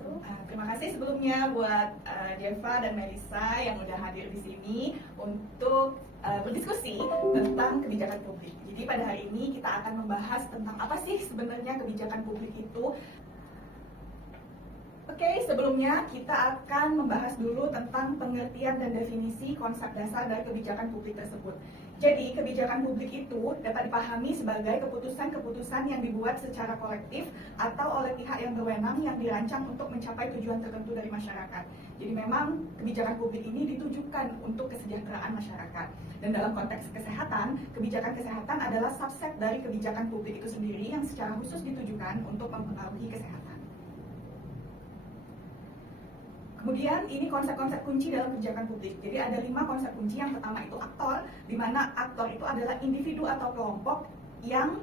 wabarakatuh. Terima kasih sebelumnya buat Jeva dan Melissa yang udah hadir di sini untuk berdiskusi tentang kebijakan publik. Jadi pada hari ini kita akan membahas tentang apa sih sebenarnya kebijakan publik itu. Oke, sebelumnya kita akan membahas dulu tentang pengertian dan definisi konsep dasar dari kebijakan publik tersebut. Jadi, kebijakan publik itu dapat dipahami sebagai keputusan-keputusan yang dibuat secara kolektif atau oleh pihak yang berwenang yang dirancang untuk mencapai tujuan tertentu dari masyarakat. Jadi memang kebijakan publik ini ditujukan untuk kesejahteraan masyarakat. Dan dalam konteks kesehatan, kebijakan kesehatan adalah subset dari kebijakan publik itu sendiri yang secara khusus ditujukan untuk mempengaruhi kesehatan. Kemudian ini konsep-konsep kunci dalam kebijakan publik. Jadi ada 5 konsep kunci. Yang pertama itu aktor, di mana aktor itu adalah individu atau kelompok yang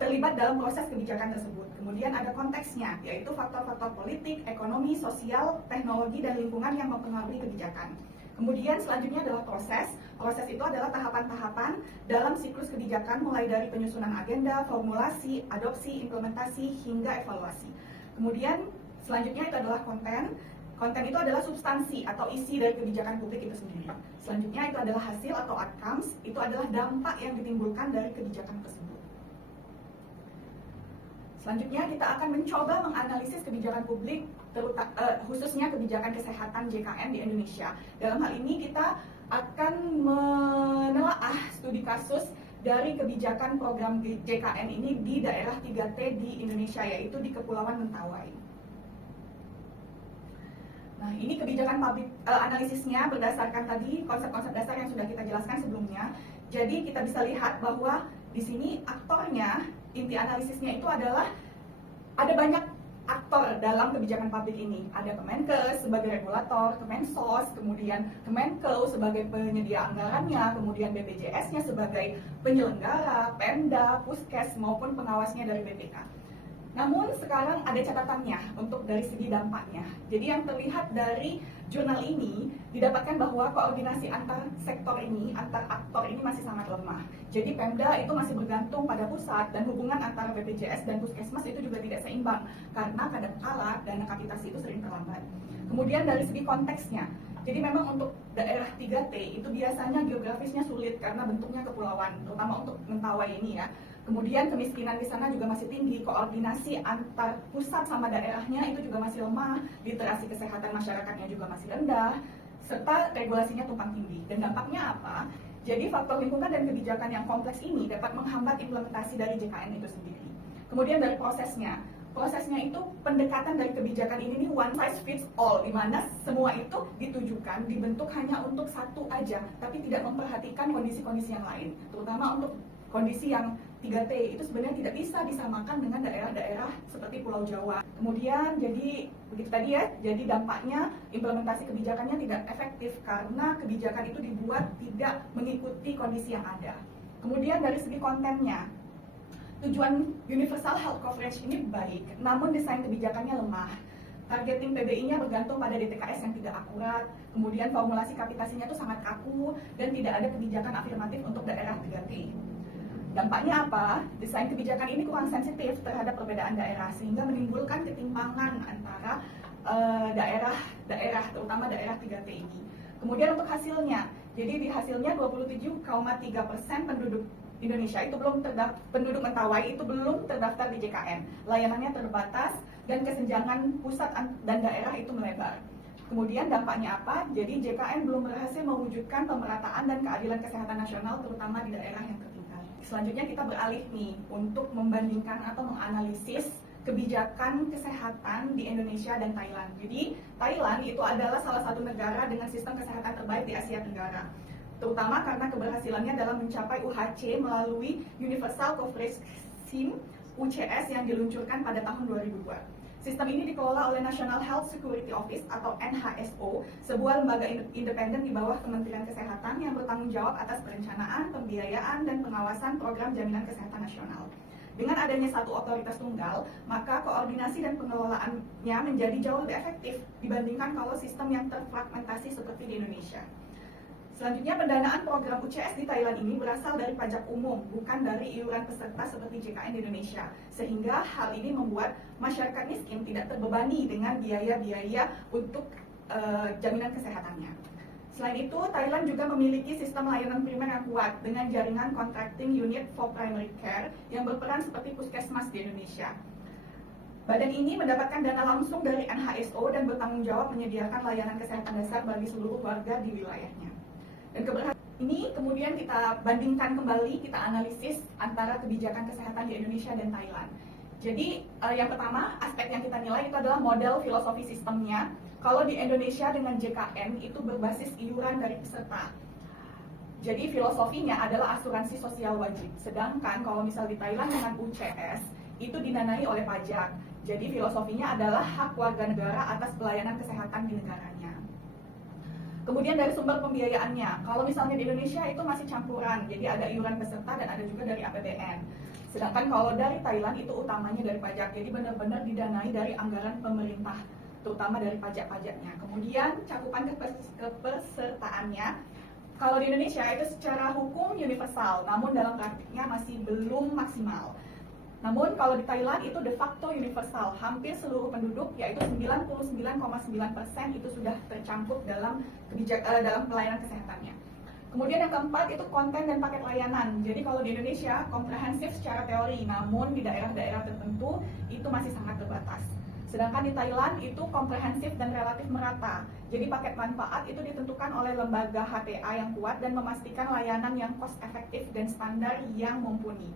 terlibat dalam proses kebijakan tersebut. Kemudian ada konteksnya, yaitu faktor-faktor politik, ekonomi, sosial, teknologi, dan lingkungan yang mempengaruhi kebijakan. Kemudian selanjutnya adalah proses. Proses itu adalah tahapan-tahapan dalam siklus kebijakan mulai dari penyusunan agenda, formulasi, adopsi, implementasi, hingga evaluasi. Kemudian selanjutnya itu adalah konten. Konten itu adalah substansi atau isi dari kebijakan publik itu sendiri. Selanjutnya itu adalah hasil atau outcomes, itu adalah dampak yang ditimbulkan dari kebijakan tersebut. Selanjutnya kita akan mencoba menganalisis kebijakan publik, khususnya kebijakan kesehatan JKN di Indonesia. Dalam hal ini kita akan menelaah studi kasus dari kebijakan program JKN ini di daerah 3T di Indonesia, yaitu di Kepulauan Mentawai. Nah, ini kebijakan publik analisisnya berdasarkan tadi konsep-konsep dasar yang sudah kita jelaskan sebelumnya. Jadi kita bisa lihat bahwa di sini aktornya, inti analisisnya itu adalah ada banyak aktor dalam kebijakan publik ini. Ada Kemenkes sebagai regulator, Kemensos, kemudian Kemenko sebagai penyedia anggarannya, kemudian BPJS-nya sebagai penyelenggara, Pemda, Puskes maupun pengawasnya dari BPK. Namun sekarang ada catatannya untuk dari segi dampaknya. Jadi yang terlihat dari jurnal ini didapatkan bahwa koordinasi antar sektor ini, antar aktor ini masih sangat lemah. Jadi Pemda itu masih bergantung pada pusat dan hubungan antara BPJS dan Puskesmas itu juga tidak seimbang karena kadangkala dana kapitasi itu sering terlambat. Kemudian dari segi konteksnya, jadi memang untuk daerah 3T itu biasanya geografisnya sulit karena bentuknya kepulauan, terutama untuk Mentawai ini ya. Kemudian kemiskinan di sana juga masih tinggi, koordinasi antar pusat sama daerahnya itu juga masih lemah, literasi kesehatan masyarakatnya juga masih rendah, serta regulasinya tumpang tindih. Dan dampaknya apa? Jadi faktor lingkungan dan kebijakan yang kompleks ini dapat menghambat implementasi dari JKN itu sendiri. Kemudian dari prosesnya itu pendekatan dari kebijakan ini one size fits all, di mana semua itu ditujukan, dibentuk hanya untuk satu aja, tapi tidak memperhatikan kondisi-kondisi yang lain, terutama untuk kondisi yang 3T itu sebenarnya tidak bisa disamakan dengan daerah-daerah seperti Pulau Jawa. Kemudian jadi begitu tadi ya, jadi dampaknya implementasi kebijakannya tidak efektif karena kebijakan itu dibuat tidak mengikuti kondisi yang ada. Kemudian dari segi kontennya, tujuan universal health coverage ini baik, namun desain kebijakannya lemah. Targeting PBI-nya bergantung pada DTKS yang tidak akurat, kemudian formulasi kapitasinya itu sangat kaku, dan tidak ada kebijakan afirmatif untuk daerah 3T. Dampaknya apa? Desain kebijakan ini kurang sensitif terhadap perbedaan daerah sehingga menimbulkan ketimpangan antara daerah, terutama daerah 3T ini. Kemudian untuk hasilnya, jadi di hasilnya 27,3% penduduk Indonesia itu penduduk Mentawai itu belum terdaftar di JKN. Layanannya terbatas dan kesenjangan pusat dan daerah itu melebar. Kemudian dampaknya apa? Jadi JKN belum berhasil mewujudkan pemerataan dan keadilan kesehatan nasional terutama di daerah yang tertinggal. Selanjutnya kita beralih nih untuk membandingkan atau menganalisis kebijakan kesehatan di Indonesia dan Thailand. Jadi Thailand itu adalah salah satu negara dengan sistem kesehatan terbaik di Asia Tenggara, terutama karena keberhasilannya dalam mencapai UHC melalui Universal Coverage Scheme UCS yang diluncurkan pada tahun 2002. Sistem ini dikelola oleh National Health Security Office atau NHSO, sebuah lembaga independen di bawah Kementerian Kesehatan yang bertanggung jawab atas perencanaan, pembiayaan, dan pengawasan program jaminan kesehatan nasional. Dengan adanya satu otoritas tunggal, maka koordinasi dan pengelolaannya menjadi jauh lebih efektif dibandingkan kalau sistem yang terfragmentasi seperti di Indonesia. Selanjutnya, pendanaan program UCS di Thailand ini berasal dari pajak umum, bukan dari iuran peserta seperti JKN di Indonesia. Sehingga hal ini membuat masyarakat miskin tidak terbebani dengan biaya-biaya untuk jaminan kesehatannya. Selain itu, Thailand juga memiliki sistem layanan primer yang kuat dengan jaringan Contracting Unit for Primary Care yang berperan seperti puskesmas di Indonesia. Badan ini mendapatkan dana langsung dari NHSO dan bertanggung jawab menyediakan layanan kesehatan dasar bagi seluruh warga di wilayahnya. Dan keberhasilan ini kemudian kita bandingkan kembali, kita analisis antara kebijakan kesehatan di Indonesia dan Thailand. Jadi yang pertama, aspek yang kita nilai itu adalah model filosofi sistemnya. Kalau di Indonesia dengan JKN itu berbasis iuran dari peserta. Jadi filosofinya adalah asuransi sosial wajib. Sedangkan kalau misal di Thailand dengan UCS itu didanai oleh pajak. Jadi filosofinya adalah hak warga negara atas pelayanan kesehatan di negaranya. Kemudian dari sumber pembiayaannya, kalau misalnya di Indonesia itu masih campuran, jadi ada iuran peserta dan ada juga dari APBN. Sedangkan kalau dari Thailand itu utamanya dari pajak, jadi benar-benar didanai dari anggaran pemerintah, terutama dari pajak-pajaknya. Kemudian cakupan kepesertaannya, kalau di Indonesia itu secara hukum universal, namun dalam praktiknya masih belum maksimal. Namun kalau di Thailand itu de facto universal, hampir seluruh penduduk yaitu 99,9% itu sudah tercampur dalam pelayanan kesehatannya. Kemudian yang keempat itu konten dan paket layanan. Jadi kalau di Indonesia komprehensif secara teori, namun di daerah-daerah tertentu itu masih sangat terbatas. Sedangkan di Thailand itu komprehensif dan relatif merata. Jadi paket manfaat itu ditentukan oleh lembaga HTA yang kuat dan memastikan layanan yang cost efektif dan standar yang mumpuni.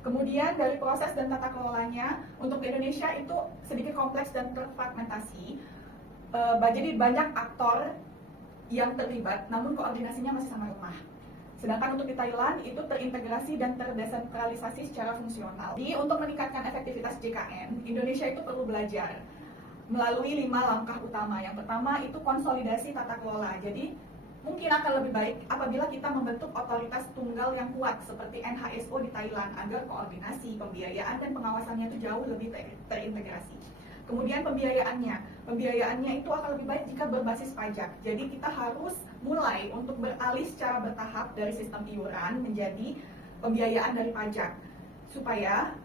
Kemudian dari proses dan tata kelolanya, untuk di Indonesia itu sedikit kompleks dan terfragmentasi. Jadi banyak aktor yang terlibat, namun koordinasinya masih sangat lemah. Sedangkan untuk di Thailand itu terintegrasi dan terdesentralisasi secara fungsional. Jadi untuk meningkatkan efektivitas JKN, Indonesia itu perlu belajar melalui 5 langkah utama. Yang pertama itu konsolidasi tata kelola. Jadi mungkin akan lebih baik apabila kita membentuk otoritas tunggal yang kuat seperti NHSO di Thailand agar koordinasi, pembiayaan, dan pengawasannya itu jauh lebih terintegrasi. Kemudian pembiayaannya itu akan lebih baik jika berbasis pajak. Jadi kita harus mulai untuk beralih secara bertahap dari sistem iuran menjadi pembiayaan dari pajak supaya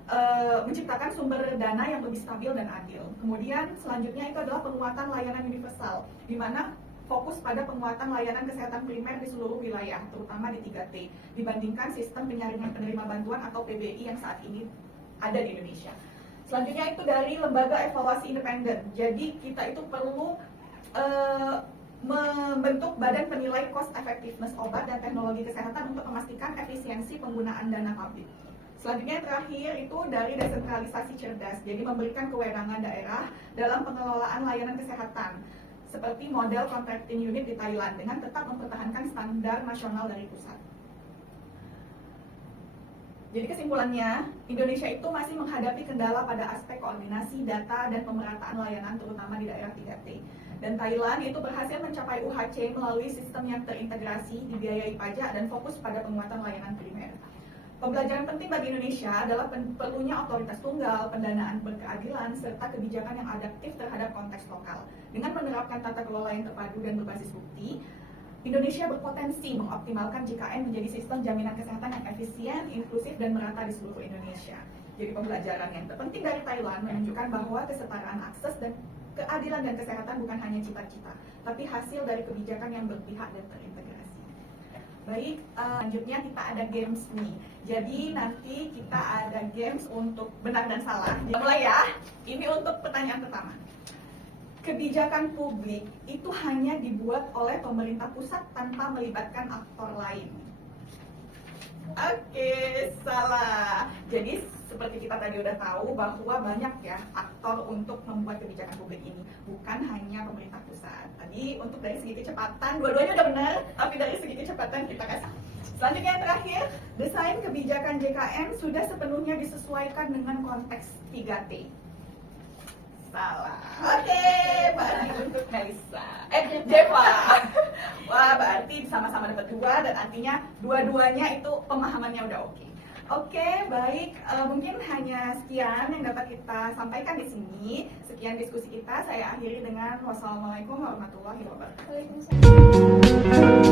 menciptakan sumber dana yang lebih stabil dan adil. Kemudian selanjutnya itu adalah penguatan layanan universal, di mana fokus pada penguatan layanan kesehatan primer di seluruh wilayah, terutama di 3T, dibandingkan sistem penyaringan penerima bantuan atau PBI yang saat ini ada di Indonesia. Selanjutnya itu dari lembaga evaluasi independen. Jadi kita itu perlu membentuk badan penilai cost effectiveness obat dan teknologi kesehatan untuk memastikan efisiensi penggunaan dana publik. Selanjutnya terakhir itu dari desentralisasi cerdas, jadi memberikan kewenangan daerah dalam pengelolaan layanan kesehatan, seperti model contracting unit di Thailand dengan tetap mempertahankan standar nasional dari pusat. Jadi kesimpulannya, Indonesia itu masih menghadapi kendala pada aspek koordinasi data dan pemerataan layanan terutama di daerah 3T. Dan Thailand itu berhasil mencapai UHC melalui sistem yang terintegrasi, dibiayai pajak, dan fokus pada penguatan layanan primer. Pembelajaran penting bagi Indonesia adalah perlunya otoritas tunggal, pendanaan berkeadilan, serta kebijakan yang adaptif terhadap konteks lokal. Dengan menerapkan tata kelola yang terpadu dan berbasis bukti, Indonesia berpotensi mengoptimalkan JKN menjadi sistem jaminan kesehatan yang efisien, inklusif, dan merata di seluruh Indonesia. Jadi pembelajaran yang terpenting dari Thailand menunjukkan bahwa kesetaraan akses dan keadilan dan kesehatan bukan hanya cita-cita, tapi hasil dari kebijakan yang berpihak dan terintegrasi. Baik, selanjutnya kita ada games nih. Jadi nanti kita ada games untuk benar dan salah. Mulai ya. Ini untuk pertanyaan pertama. Kebijakan publik itu hanya dibuat oleh pemerintah pusat tanpa melibatkan aktor lain. Oke, salah. Jadi seperti kita tadi udah tahu bahwa banyak ya aktor untuk membuat kebijakan publik ini, bukan hanya pemerintah pusat. Tadi untuk dari segi kecepatan, dua-duanya udah benar, tapi dari segi kecepatan kita kasih. Selanjutnya yang terakhir, desain kebijakan JKN sudah sepenuhnya disesuaikan dengan konteks 3T. Salah. Oke, berarti untuk Melissa. Jeva. Wah, berarti sama-sama dapat 2 dan artinya dua-duanya itu pemahamannya udah oke. Oke, baik. Mungkin hanya sekian yang dapat kita sampaikan di sini. Sekian diskusi kita. Saya akhiri dengan wassalamualaikum warahmatullahi wabarakatuh. Waalaikumsalam.